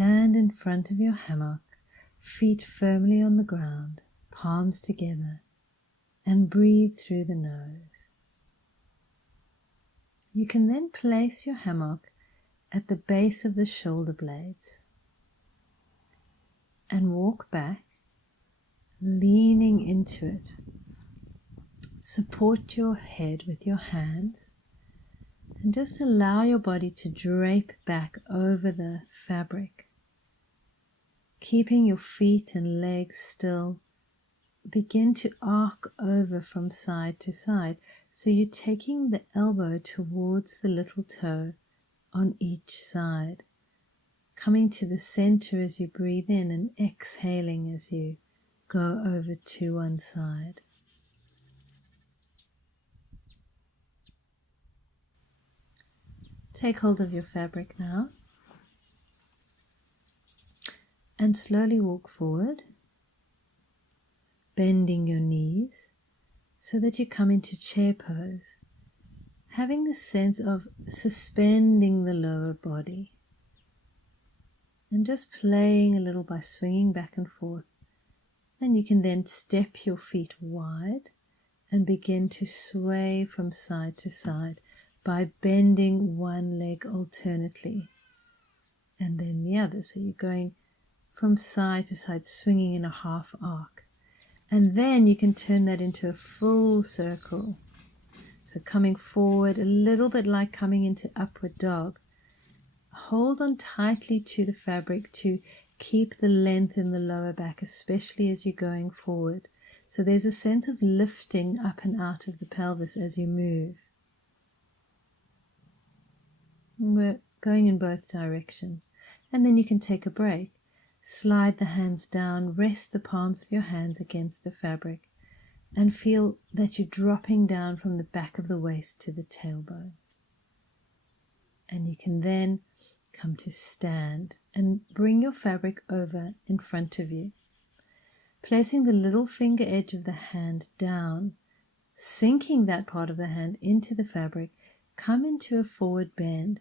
stand in front of your hammock, feet firmly on the ground, palms together, and breathe through the nose. You can then place your hammock at the base of the shoulder blades and walk back, leaning into it. Support your head with your hands and just allow your body to drape back over the fabric. Keeping your feet and legs still, begin to arc over from side to side. So you're taking the elbow towards the little toe on each side, coming to the center as you breathe in and exhaling as you go over to one side. Take hold of your fabric now and slowly walk forward, bending your knees so that you come into chair pose, having the sense of suspending the lower body and just playing a little by swinging back and forth. And you can then step your feet wide and begin to sway from side to side by bending one leg alternately and then the other. So you're going from side to side, swinging in a half arc. And then you can turn that into a full circle. So coming forward, a little bit like coming into upward dog. Hold on tightly to the fabric to keep the length in the lower back, especially as you're going forward. So there's a sense of lifting up and out of the pelvis as you move. We're going in both directions. And then you can take a break. Slide the hands down, rest the palms of your hands against the fabric, and feel that you're dropping down from the back of the waist to the tailbone. And you can then come to stand and bring your fabric over in front of you. Placing the little finger edge of the hand down, sinking that part of the hand into the fabric, come into a forward bend.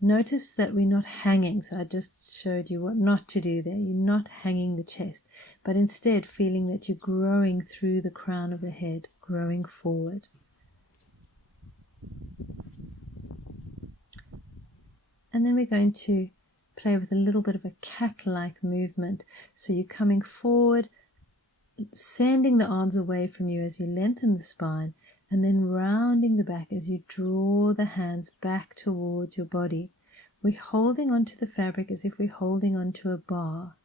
Notice that we're not hanging, so I just showed you what not to do there. You're not hanging the chest, but instead feeling that you're growing through the crown of the head, growing forward. And then we're going to play with a little bit of a cat-like movement. So you're coming forward, sending the arms away from you as you lengthen the spine, and then rounding the back as you draw the hands back towards your body. We're holding onto the fabric as if we're holding onto a bar.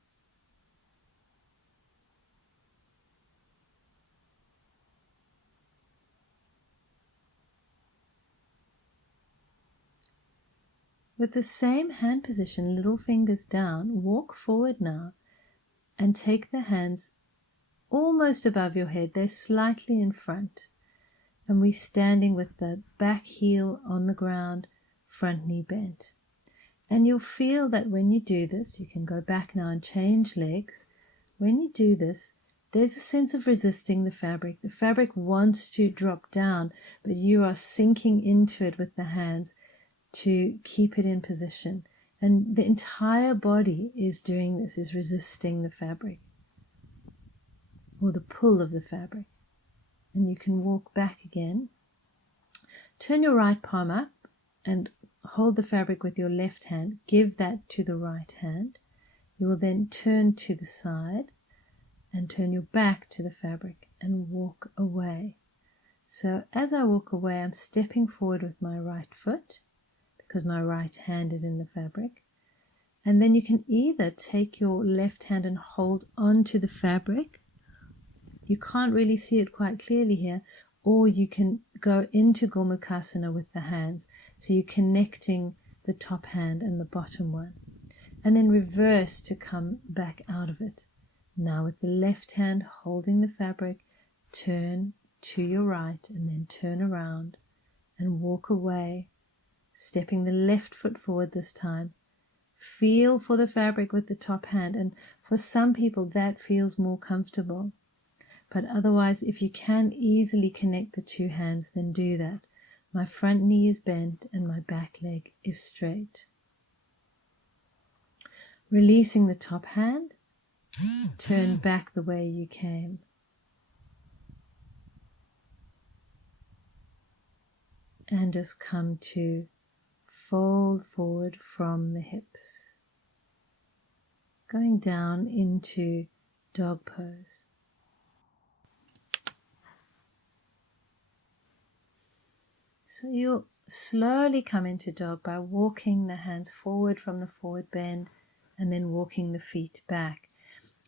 With the same hand position, little fingers down, walk forward now and take the hands almost above your head. They're slightly in front. And we're standing with the back heel on the ground, front knee bent. And you'll feel that when you do this, you can go back now and change legs. When you do this, there's a sense of resisting the fabric. The fabric wants to drop down, but you are sinking into it with the hands to keep it in position. And the entire body is doing this, is resisting the fabric or the pull of the fabric. And you can walk back again. Turn your right palm up and hold the fabric with your left hand. Give that to the right hand. You will then turn to the side and turn your back to the fabric and walk away. So as I walk away, I'm stepping forward with my right foot because my right hand is in the fabric. And then you can either take your left hand and hold onto the fabric. You can't really see it quite clearly here, or you can go into Gomukhasana with the hands. So you're connecting the top hand and the bottom one. And then reverse to come back out of it. Now with the left hand holding the fabric, turn to your right and then turn around and walk away, stepping the left foot forward this time. Feel for the fabric with the top hand, and for some people that feels more comfortable. But otherwise, if you can easily connect the two hands, then do that. My front knee is bent and my back leg is straight. Releasing the top hand, turn back the way you came. And just come to fold forward from the hips, going down into dog pose. So you'll slowly come into dog by walking the hands forward from the forward bend and then walking the feet back.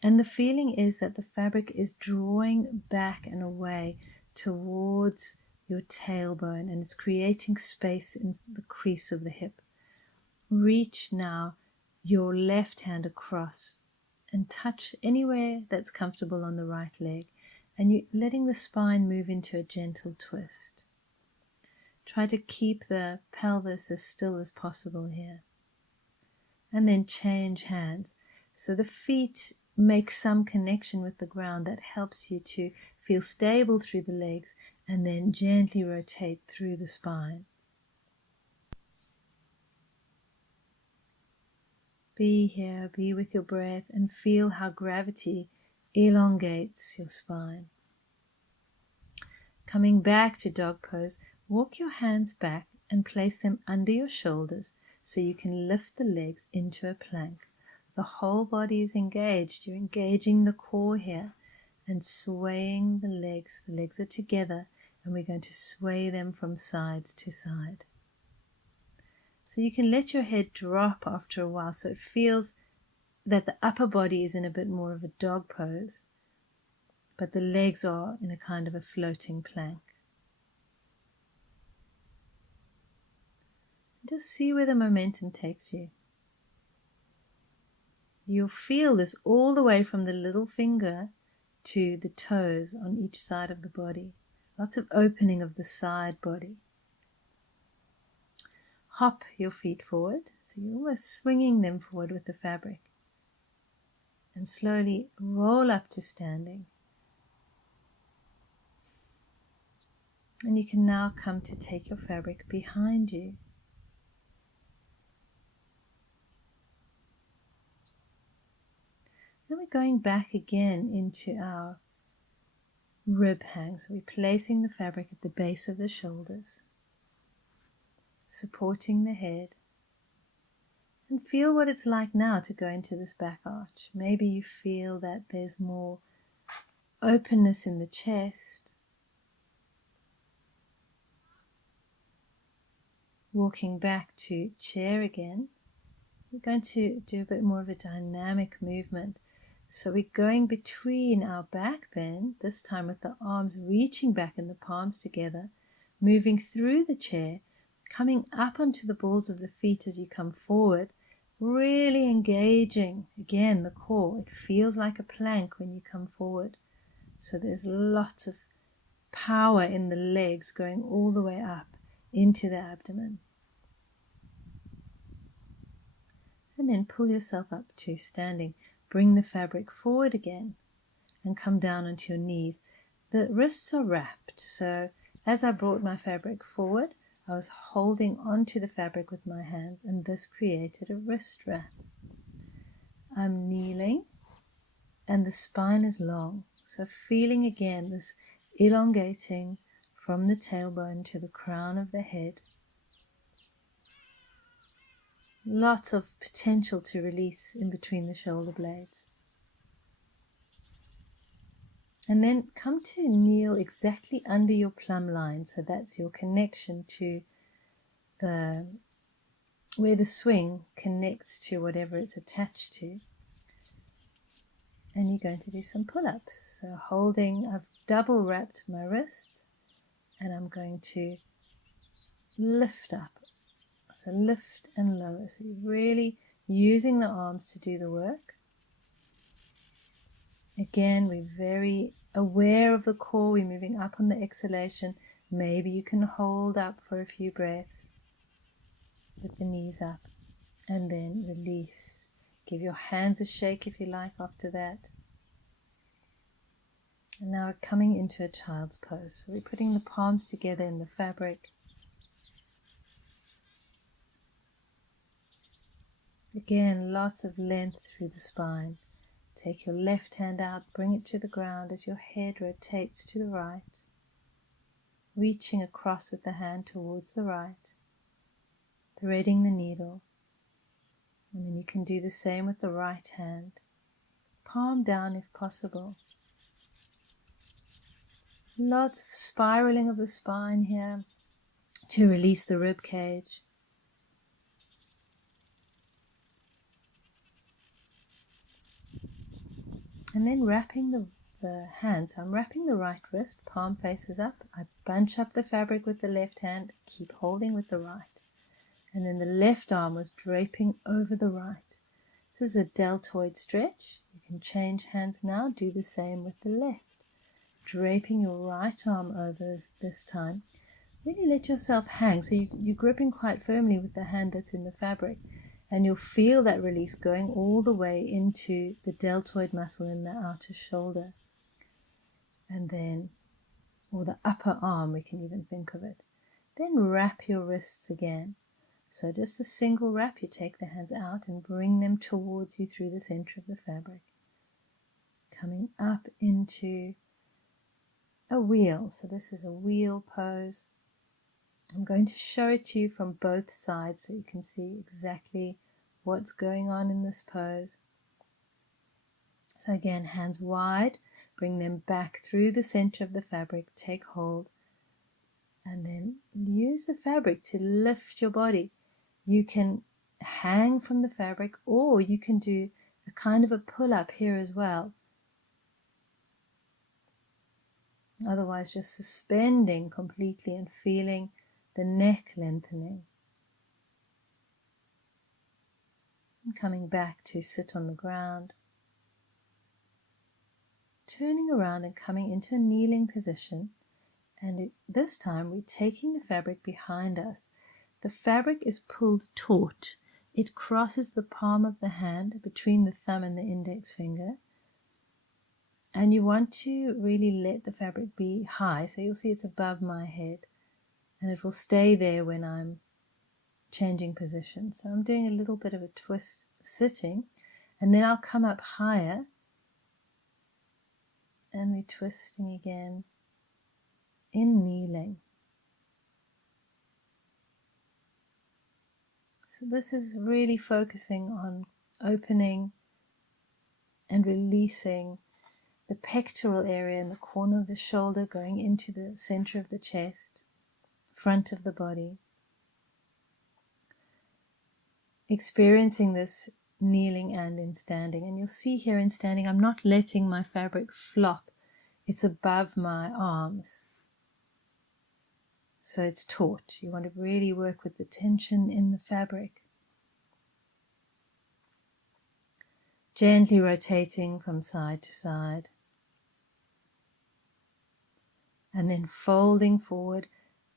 And the feeling is that the fabric is drawing back and away towards your tailbone, and it's creating space in the crease of the hip. Reach now your left hand across and touch anywhere that's comfortable on the right leg, and you're letting the spine move into a gentle twist. Try to keep the pelvis as still as possible here. And then change hands. So the feet make some connection with the ground that helps you to feel stable through the legs, and then gently rotate through the spine. Be here, be with your breath, and feel how gravity elongates your spine. Coming back to dog pose, walk your hands back and place them under your shoulders so you can lift the legs into a plank. The whole body is engaged. You're engaging the core here and swaying the legs. The legs are together and we're going to sway them from side to side. So you can let your head drop after a while so it feels that the upper body is in a bit more of a dog pose, but the legs are in a kind of a floating plank. Just see where the momentum takes you. You'll feel this all the way from the little finger to the toes on each side of the body. Lots of opening of the side body. Hop your feet forward, so you're almost swinging them forward with the fabric. And slowly roll up to standing. And you can now come to take your fabric behind you. Then we're going back again into our rib hang. So we're placing the fabric at the base of the shoulders, supporting the head. And feel what it's like now to go into this back arch. Maybe you feel that there's more openness in the chest. Walking back to chair again. We're going to do a bit more of a dynamic movement. So we're going between our back bend, this time with the arms reaching back and the palms together, moving through the chair, coming up onto the balls of the feet as you come forward, really engaging, again, the core. It feels like a plank when you come forward. So there's lots of power in the legs going all the way up into the abdomen. And then pull yourself up to standing. Bring the fabric forward again and come down onto your knees. The wrists are wrapped, so as I brought my fabric forward, I was holding onto the fabric with my hands, and this created a wrist wrap. I'm kneeling and the spine is long, so feeling again this elongating from the tailbone to the crown of the head. Lots of potential to release in between the shoulder blades. And then come to kneel exactly under your plumb line. So that's your connection to where the swing connects to whatever it's attached to. And you're going to do some pull-ups. So I've double wrapped my wrists and I'm going to lift up. So lift and lower. So you're really using the arms to do the work. Again, we're very aware of the core. We're moving up on the exhalation. Maybe you can hold up for a few breaths with the knees up and then release. Give your hands a shake if you like after that. And now we're coming into a child's pose. So we're putting the palms together in the fabric. Again, lots of length through the spine. Take your left hand out, bring it to the ground as your head rotates to the right, reaching across with the hand towards the right, threading the needle. And then you can do the same with the right hand, palm down if possible. Lots of spiraling of the spine here to release the rib cage. And then wrapping the hand. So I'm wrapping the right wrist, palm faces up. I bunch up the fabric with the left hand, keep holding with the right. And then the left arm was draping over the right. This is a deltoid stretch. You can change hands now, do the same with the left. Draping your right arm over this time. Really let yourself hang. So you're gripping quite firmly with the hand that's in the fabric. And you'll feel that release going all the way into the deltoid muscle in the outer shoulder. And then, or the upper arm, we can even think of it. Then wrap your wrists again. So just a single wrap, you take the hands out and bring them towards you through the center of the fabric. Coming up into a wheel. So this is a wheel pose. I'm going to show it to you from both sides so you can see exactly what's going on in this pose. So again, hands wide, bring them back through the center of the fabric, take hold, and then use the fabric to lift your body. You can hang from the fabric, or you can do a kind of a pull-up here as well. Otherwise, just suspending completely and feeling the neck lengthening. And coming back to sit on the ground. Turning around and coming into a kneeling position. And this time we're taking the fabric behind us. The fabric is pulled taut. It crosses the palm of the hand between the thumb and the index finger. And you want to really let the fabric be high. So you'll see it's above my head. And it will stay there when I'm changing position. So I'm doing a little bit of a twist sitting. And then I'll come up higher. And we're twisting again in kneeling. So this is really focusing on opening and releasing the pectoral area in the corner of the shoulder going into the center of the chest, front of the body. Experiencing this kneeling and in standing. And you'll see here in standing, I'm not letting my fabric flop. It's above my arms. So it's taut. You want to really work with the tension in the fabric. Gently rotating from side to side. And then folding forward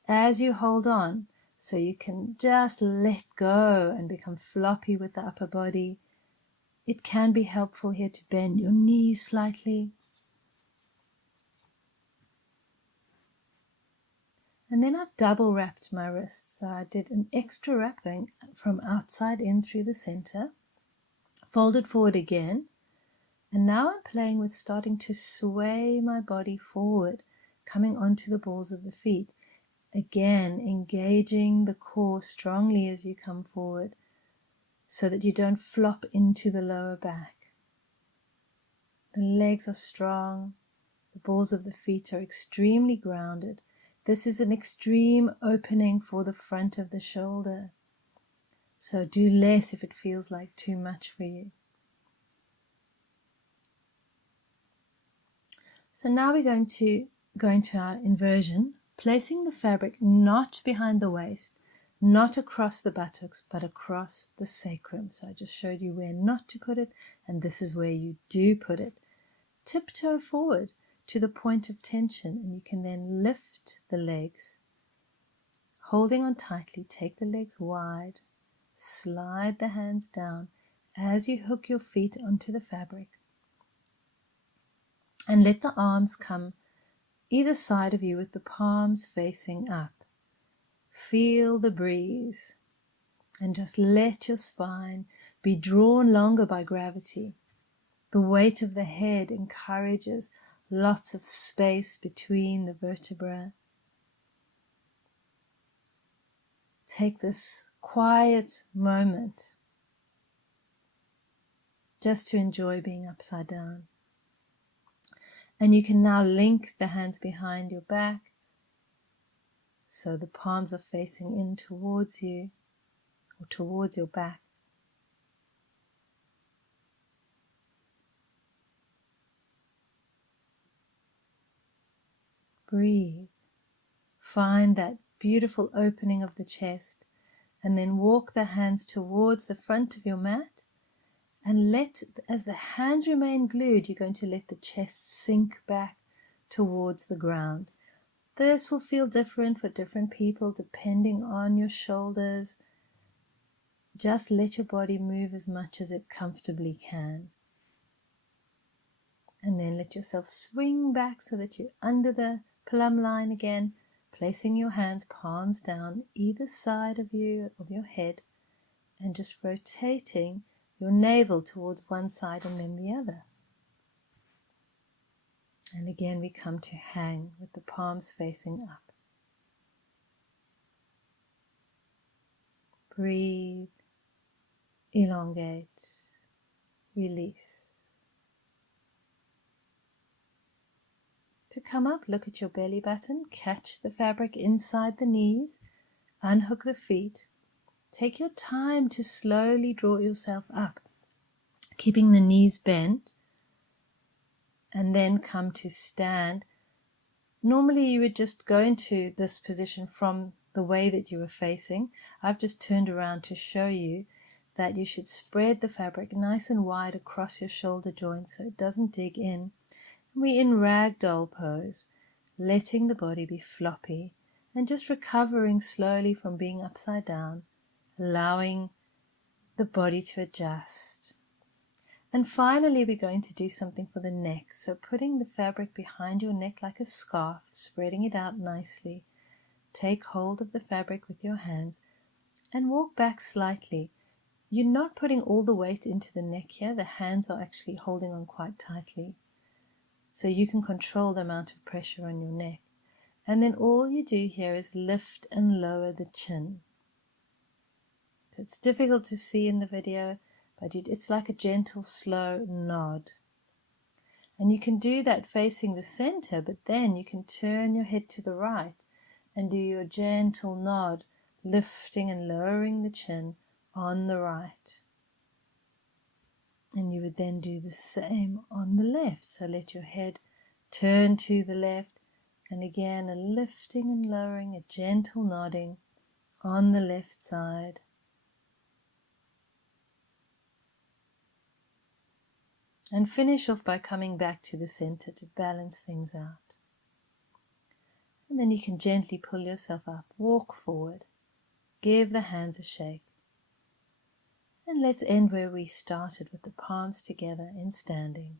as you hold on. So you can just let go and become floppy with the upper body. It can be helpful here to bend your knees slightly. And then I've double wrapped my wrists. So I did an extra wrapping from outside in through the center. Folded forward again. And now I'm playing with starting to sway my body forward, coming onto the balls of the feet. Again, engaging the core strongly as you come forward so that you don't flop into the lower back. The legs are strong. The balls of the feet are extremely grounded. This is an extreme opening for the front of the shoulder. So do less if it feels like too much for you. So now we're going to go into our inversion, placing the fabric not behind the waist, not across the buttocks, but across the sacrum. So I just showed you where not to put it, and this is where you do put it. Tiptoe forward to the point of tension, and you can then lift the legs. Holding on tightly, take the legs wide, slide the hands down as you hook your feet onto the fabric. And let the arms come either side of you with the palms facing up. Feel the breeze and just let your spine be drawn longer by gravity. The weight of the head encourages lots of space between the vertebrae. Take this quiet moment just to enjoy being upside down. And you can now link the hands behind your back so the palms are facing in towards you or towards your back. Breathe. Find that beautiful opening of the chest, and then walk the hands towards the front of your mat, and as the hands remain glued, you're going to let the chest sink back towards the ground. This will feel different for different people depending on your shoulders. Just let your body move as much as it comfortably can. And then let yourself swing back so that you're under the plumb line again, placing your hands palms down either side of your head, and just rotating your navel towards one side and then the other. And again we come to hang with the palms facing up. Breathe, elongate, release. To come up, look at your belly button, catch the fabric inside the knees, unhook the feet. Take your time to slowly draw yourself up, keeping the knees bent, and then come to stand. Normally you would just go into this position from the way that you were facing. I've just turned around to show you that you should spread the fabric nice and wide across your shoulder joint so it doesn't dig in. We're in ragdoll pose, letting the body be floppy and just recovering slowly from being upside down, allowing the body to adjust. And finally, we're going to do something for the neck. So putting the fabric behind your neck like a scarf, spreading it out nicely. Take hold of the fabric with your hands and walk back slightly. You're not putting all the weight into the neck here. The hands are actually holding on quite tightly. So you can control the amount of pressure on your neck. And then all you do here is lift and lower the chin. So it's difficult to see in the video, but it's like a gentle, slow nod. And you can do that facing the center, but then you can turn your head to the right and do your gentle nod, lifting and lowering the chin on the right. And you would then do the same on the left. So let your head turn to the left, and again a lifting and lowering, a gentle nodding on the left side. And finish off by coming back to the center to balance things out. And then you can gently pull yourself up, walk forward, give the hands a shake. And let's end where we started with the palms together in standing.